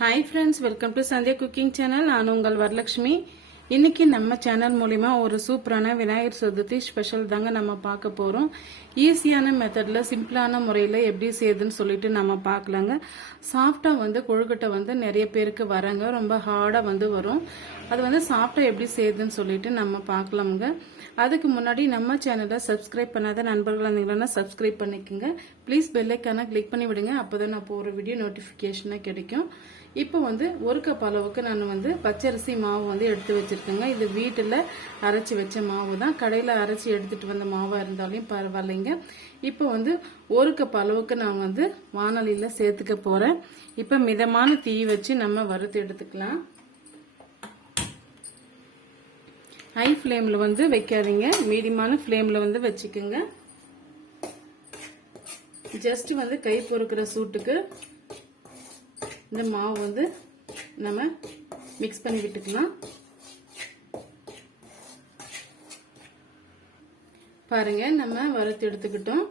Hi friends welcome to Sandhya cooking channel நான் உங்கள் வரலட்சுமி. இன்னைக்கு நம்ம சேனல் மூலிமா ஒரு சூப்பரான விநாயகர் சதுர்த்தி ஸ்பெஷல் தாங்க நம்ம பார்க்க போகிறோம் ஈஸியான மெத்தடில் சிம்பிளான முறையில் எப்படி செய்யுதுன்னு சொல்லிட்டு நம்ம பார்க்கலாங்க. சாஃப்டாக வந்து கொழுக்கட்டை வந்து நிறைய பேருக்கு வரங்க. ரொம்ப ஹார்டாக வந்து வரும். அது வந்து சாஃப்டாக எப்படி செய்யுதுன்னு சொல்லிட்டு நம்ம பார்க்கலாமுங்க. அதுக்கு முன்னாடி நம்ம சேனலை சப்ஸ்கிரைப் பண்ணாத நண்பர்கள் இருந்தீங்கன்னா சப்ஸ்கிரைப் பண்ணிக்கோங்க. ப்ளீஸ் பெல்லைக்கான கிளிக் பண்ணி விடுங்க அப்போ தான் நான் போகிற வீடியோ நோட்டிஃபிகேஷனாக கிடைக்கும். இப்போ வந்து ஒரு கப் அளவுக்கு நான் வந்து பச்சரிசி மாவு வந்து எடுத்து வச்சுருக்கேங்க. இது வீட்டில் அரைச்சி வச்ச மாவு தான் கடையில் அரைச்சி எடுத்துகிட்டு வந்த மாவாக இருந்தாலும் பரவாயில்லைங்க. இப்போ வந்து ஒரு கப் அளவுக்கு நான் வந்து வானொலியில் சேர்த்துக்க போகிறேன் இப்போ மிதமான தீ வச்சு நம்ம வறுத்து எடுத்துக்கலாம். ஹை ஃப்ளேமில் வந்து வைக்காதீங்க. மீடியமான ஃப்ளேமில் வந்து வச்சுக்கோங்க. ஜஸ்ட் வந்து கை பொறுக்கிற சூட்டுக்கு இந்த மாவு வந்து நம்ம மிக்ஸ் பண்ணி விட்டுக்கலாம். பாருங்க நம்ம வறுத்து எடுத்துக்கிட்டோம்.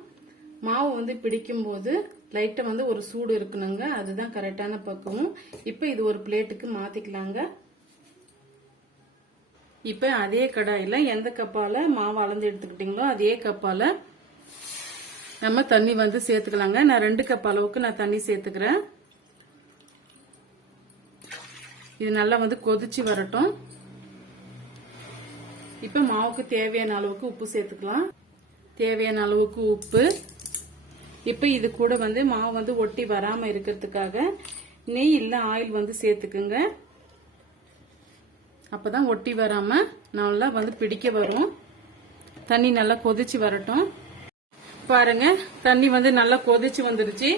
மாவு வந்து பிடிக்கும் போது லைட்டா வந்து ஒரு சூடு இருக்கணுங்க. அதுதான் கரெக்டான பக்குவம். இப்போ இது ஒரு பிளேட்டுக்கு மாத்திக்கலாங்க. இப்போ அதே கடாயில் எந்த கப்பால மாவு அளந்து எடுத்துக்கிட்டீங்களோ அதே கப்பால நம்ம தண்ணி வந்து சேர்த்துக்கலாங்க. நான் ரெண்டு கப் அளவுக்கு நான் தண்ணி சேர்த்துக்கிறேன். இது நல்லா வந்து கொதிச்சு வரட்டும். இப்போ மாவுக்கு தேவையான அளவுக்கு உப்பு சேர்த்துக்கலாம். தேவையான அளவுக்கு உப்பு. இப்போ இது கூட வந்து மாவு வந்து ஒட்டி வராம இருக்கிறதுக்காக நெய் இல்ல ஆயில் வந்து சேர்த்துக்குங்க. அப்பதான் ஒட்டி வராம நல்லா வந்து பிடிக்க வரும். தண்ணி நல்லா கொதிச்சு வரட்டும். பாருங்க தண்ணி வந்து நல்லா கொதிச்சு வந்துருச்சு.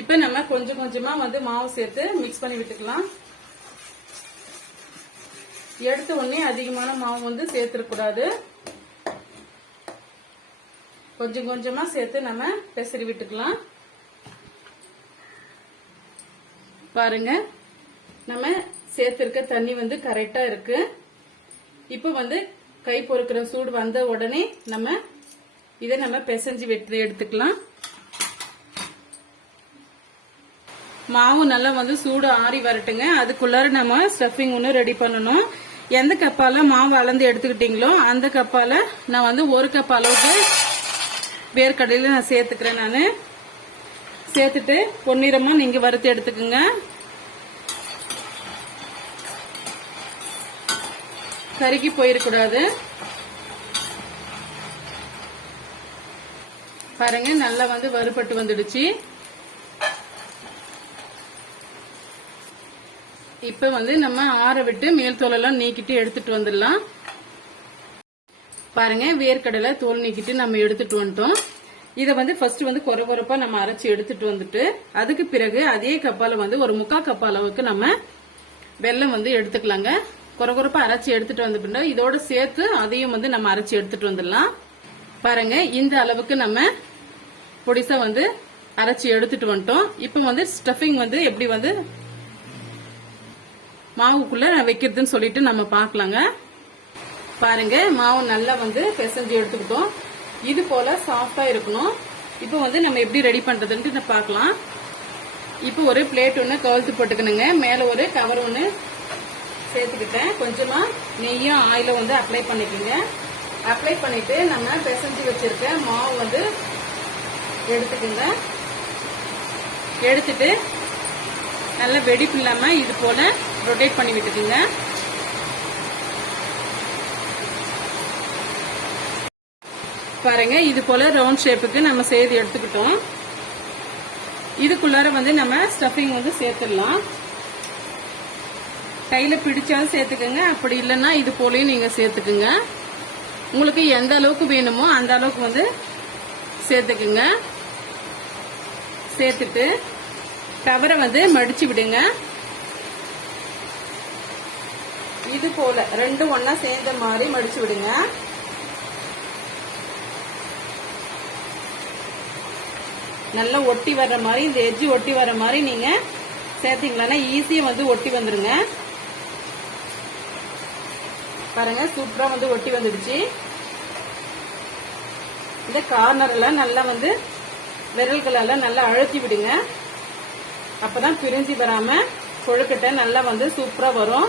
இப்ப நம்ம கொஞ்சம் கொஞ்சமா வந்து மாவு சேர்த்து மிக்ஸ் பண்ணி விட்டுக்கலாம். எடுத்த உடனே அதிகமான மாவு வந்து சேர்த்துடக்கூடாது கொஞ்சம் கொஞ்சமாக சேர்த்து நம்ம பெசரி விட்டுக்கலாம். பாருங்க நம்ம சேர்த்துருக்க தண்ணி வந்து கரெக்டாக இருக்கு. இப்போ வந்து கை பொறுக்கிற சூடு வந்த உடனே நம்ம இதை நம்ம பிசைஞ்சு வெட்டி எடுத்துக்கலாம். மாவு நல்லா வந்து சூடு ஆறி வரட்டுங்க. அதுக்குள்ளார நம்ம ஸ்டஃபிங் ஒன்று ரெடி பண்ணணும். எந்த கப்பால மாவு அளந்து எடுத்துக்கிட்டீங்களோ அந்த கப்பால நான் வந்து ஒரு கப் அளவுக்கு வேர்க்கடையில நான் சேர்த்துக்கிறேன் நான். சேர்த்துட்டு பொன்னிறமா நீங்க வறுத்து எடுத்துக்கோங்க. கருகி போயிடக்கூடாது பாருங்க நல்லா வந்து வறுபட்டு வந்துடுச்சு. இப்ப வந்து நம்ம ஆற விட்டு மேல் தோலெல்லாம் நீக்கிட்டு எடுத்துட்டு வந்துடலாம். பாருங்க வேர்க்கடலை தோல் நீக்கிட்டு நம்ம எடுத்துட்டு வந்துட்டோம். இதை வந்து ஃபர்ஸ்ட் வந்து குறை குறைப்பா நம்ம அரைச்சி எடுத்துட்டு வந்துட்டு அதுக்கு பிறகு அதே கப்பால வந்து ஒரு முக்கா கப் அளவுக்கு நம்ம வெல்லம் வந்து எடுத்துக்கலாங்க. குறை குறைப்பா அரைச்சி எடுத்துட்டு வந்து பின்ன இதோட சேர்த்து அதையும் வந்து நம்ம அரைச்சி எடுத்துட்டு வந்துடலாம். பாருங்க இந்த அளவுக்கு நம்ம பொடிசா வந்து அரைச்சி எடுத்துட்டு வந்துட்டோம். இப்போ வந்து ஸ்டஃபிங் வந்து எப்படி வந்து மாவுக்குள்ள வைக்கிறதுன்னு சொல்லிட்டு நம்ம பார்க்கலாங்க. பாருங்க மாவு நல்லா வந்து பிசைஞ்சு எடுத்துக்கிட்டோம். இது போல சாஃப்டா இருக்கணும். இப்போ வந்து நம்ம எப்படி ரெடி பண்றதுன்ட்டு பார்க்கலாம். இப்போ ஒரு பிளேட் ஒன்று கவுழ்த்து போட்டுக்கணுங்க. மேலே ஒரு கவர் ஒன்று சேர்த்துக்கிட்டேன். கொஞ்சமா நெய்யும் ஆயிலும் வந்து அப்ளை பண்ணிக்கோங்க. அப்ளை பண்ணிட்டு நம்ம பிசைஞ்சு வச்சிருக்க மாவு வந்து எடுத்துக்கோங்க. எடுத்துட்டு நல்லா வெடிப்பு இல்லாம இது போல ரொட்டேட் பண்ணி விட்டுக்குங்க பாருங்க இது போல ரவுண்ட் ஷேப்புக்கு நம்ம செய்து எடுத்துக்கிட்டோம். இதுக்குள்ளார வந்து நம்ம ஸ்டஃபிங் வந்து சேர்த்துடலாம். கையில பிடிச்சாலும் சேர்த்துக்கோங்க அப்படி இல்லைன்னா இது போலயும் நீங்க சேர்த்துக்குங்க. உங்களுக்கு எந்த அளவுக்கு வேணுமோ அந்த அளவுக்கு வந்து சேர்த்துக்குங்க. சேர்த்துட்டு கவரை வந்து மடிச்சு விடுங்க. இது போல ரெண்டும் ஒன்னா சேர்ந்த மாதிரி மடிச்சு விடுங்க. நல்லா ஒட்டி வர்ற மாதிரி இந்த எஜ்ஜு ஒட்டி வர்ற மாதிரி நீங்க சேர்த்தீங்களா ஈஸியா வந்து ஒட்டி வந்துருங்க. பாருங்க சூப்பரா வந்து ஒட்டி வந்துடுச்சு. இந்த கார்னர் எல்லாம் நல்லா வந்து விரல்களெல்லாம் நல்லா அழுத்தி விடுங்க. அப்பதான் பிரிஞ்சு வராம கொழுக்கட்டை நல்லா வந்து சூப்பரா வரும்.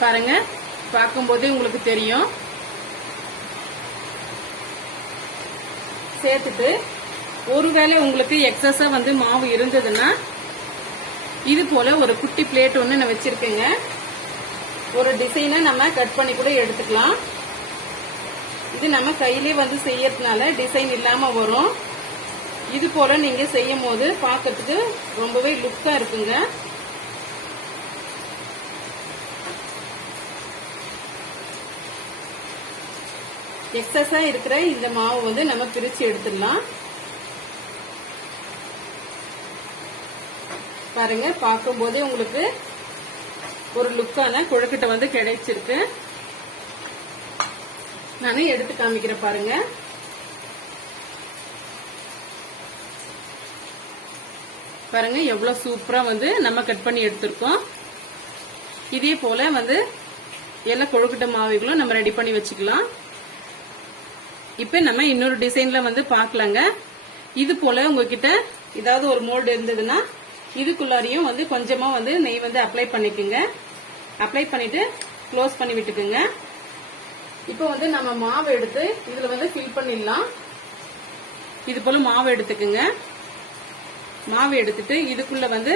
பாருங்க பார்க்கும்போதே உங்களுக்கு தெரியும். சேர்த்துட்டு ஒருவேளை உங்களுக்கு எக்ஸஸா வந்து மாவு இருந்ததுன்னா இது போல ஒரு குட்டி பிளேட் ஒன்று நான் வச்சிருக்கேங்க. ஒரு டிசைனை நம்ம கட் பண்ணி கூட எடுத்துக்கலாம். இது நம்ம கையிலே வந்து செய்யறதுனால டிசைன் இல்லாம வரும். இது போல நீங்க செய்யும் போது பார்க்கறதுக்கு ரொம்பவே லுக்கா இருக்குங்க. எக்ஸஸாக இருக்கிற இந்த மாவு வந்து நம்ம பிரிச்சு எடுத்துடலாம். பாருங்க பார்க்கும் போதே உங்களுக்கு ஒரு லுக்கான குழுக்கிட்ட வந்து கிடைச்சிருக்கு. நான் எடுத்து காமிக்கிறேன் பாருங்க. பாருங்க எவ்வளவு சூப்பரா வந்து நம்ம கட் பண்ணி எடுத்திருக்கோம். இதே போல வந்து எல்லா கொழுக்கட்டை மாவுகளும் நம்ம ரெடி பண்ணி வச்சுக்கலாம். இப்ப நம்ம இன்னொரு டிசைன்ல வந்து பார்க்கலாங்க. இது போல உங்ககிட்ட ஏதாவது ஒரு மோல்டு இருந்ததுன்னா இதுக்குள்ளாரையும் வந்து கொஞ்சமா வந்து நெய் வந்து அப்ளை பண்ணிக்கோங்க. அப்ளை பண்ணிட்டு க்ளோஸ் பண்ணி விட்டுக்குங்க. இப்போ வந்து நம்ம மாவு எடுத்து இதுல வந்து ஃபில் பண்ணிடலாம். இது போல மாவு எடுத்துக்குங்க. மாவு எடுத்துட்டு இதுக்குள்ள வந்து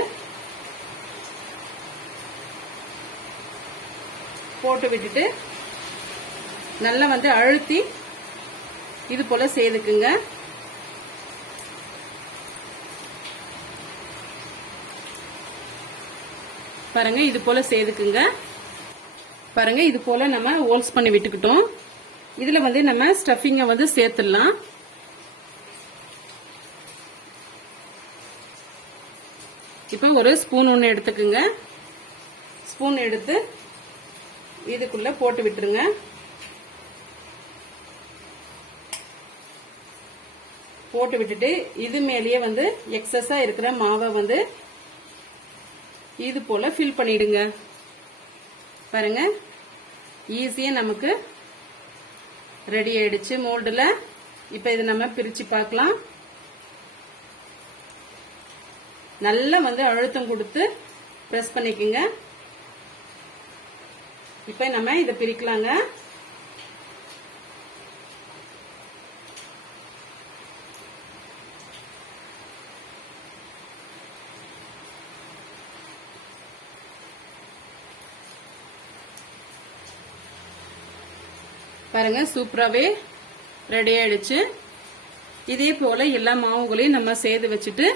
போட்டு விட்டுட்டு நல்லா வந்து அழுத்தி இது போல செய்துக்குங்க பாருங்க இது போல செய்துக்குங்க பாருங்க இது போல நம்ம ஹோல்ஸ் பண்ணி விட்டுக்கிட்டோம். இதுல வந்து நம்ம ஸ்டஃபிங்க வந்து சேர்த்துடலாம். இப்போ ஒரு ஸ்பூன் ஒன்று எடுத்துக்குங்க. ஸ்பூன் எடுத்து இதுக்குள்ள போட்டு விட்டுருங்க. போட்டு விட்டுட்டு இது மேலேயே வந்து எக்ஸஸா இருக்கிற மாவை வந்து இது போல ஃபில் பண்ணிடுங்க. பாருங்க. ஈஸியா நமக்கு ரெடி ஆயிடுச்சு மோல்டுல இப்ப இதை நம்ம பிரிச்சு பார்க்கலாம். நல்லா வந்து அழுத்தம் கொடுத்து பிரஸ் பண்ணிக்கோங்க. இப்ப நம்ம இதை பிரிக்கலாங்க. பாருங்க சூப்பராகவே ரெடி ஆயிடுச்சு. இதே போல எல்லா மாவுகளையும் நம்ம சேர்த்து வச்சுட்டு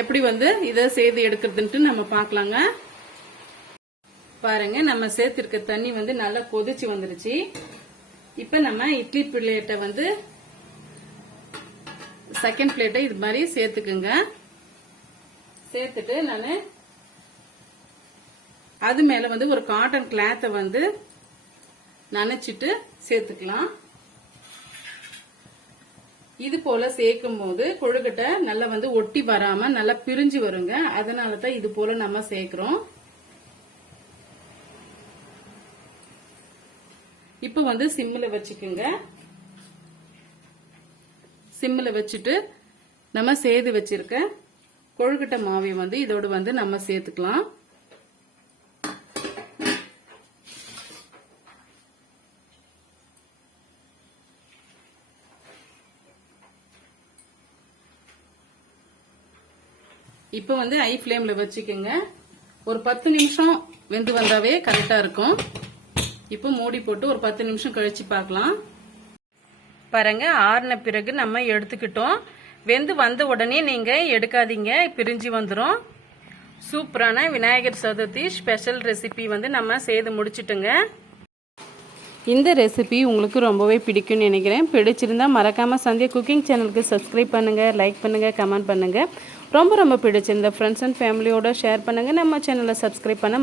எப்படி வந்து இதை செய்து எடுக்கிறதுன்ட்டு நம்ம பார்க்கலாங்க. பாருங்க நம்ம சேர்த்திருக்க தண்ணி வந்து நல்லா கொதிச்சு வந்துருச்சு. இப்ப நம்ம இட்லி பிளேட்டை வந்து செகண்ட் பிளேட்டை இது மாதிரி சேர்த்துக்குங்க. சேர்த்துட்டு நான் அது மேல வந்து ஒரு காட்டன் கிளாத்தை வந்து நனைச்சிட்டு சேர்த்துக்கலாம். இது போல சேர்க்கும் போது கொழுக்கட்டை நல்லா வந்து ஒட்டி வராம நல்லா பிரிஞ்சு வருங்க. அதனால தான் இது போல நம்ம சேர்க்கிறோம். இப்ப வந்து சிம்மில் வச்சுக்கோங்க. சிம்மில் வச்சுட்டு நம்ம சேர்த்து வச்சிருக்க கொழுக்கட்டை மாவை வந்து இதோடு வந்து நம்ம சேர்த்துக்கலாம். இப்போ வந்து ஐ ஃப்ளேமில் வச்சுக்கோங்க. ஒரு பத்து நிமிஷம் வெந்து வந்தாவே கரெக்டாக இருக்கும். இப்போ மூடி போட்டு ஒரு பத்து நிமிஷம் கழிச்சு பார்க்கலாம். பாருங்க ஆறின பிறகு நம்ம எடுத்துக்கிட்டோம். வெந்து வந்த உடனே நீங்கள் எடுக்காதீங்க பிரிஞ்சு வந்துடும் சூப்பரான விநாயகர் சதுர்த்தி ஸ்பெஷல் ரெசிபி வந்து நம்ம செய்து முடிச்சிட்டுங்க. இந்த ரெசிபி உங்களுக்கு ரொம்பவே பிடிக்கும்னு நினைக்கிறேன். பிடிச்சிருந்தா மறக்காமல் சந்தியா குக்கிங் சேனலுக்கு சப்ஸ்கிரைப் பண்ணுங்கள் லைக் பண்ணுங்கள் கமெண்ட் பண்ணுங்கள் ரொம்ப ரொம்ப பிடிச்சிருந்த ஃப்ரெண்ட்ஸ் அண்ட் ஃபேமிலியோட ஷேர் பண்ணுங்கள் நம்ம சேனலை சப்ஸ்கிரைப் பண்ண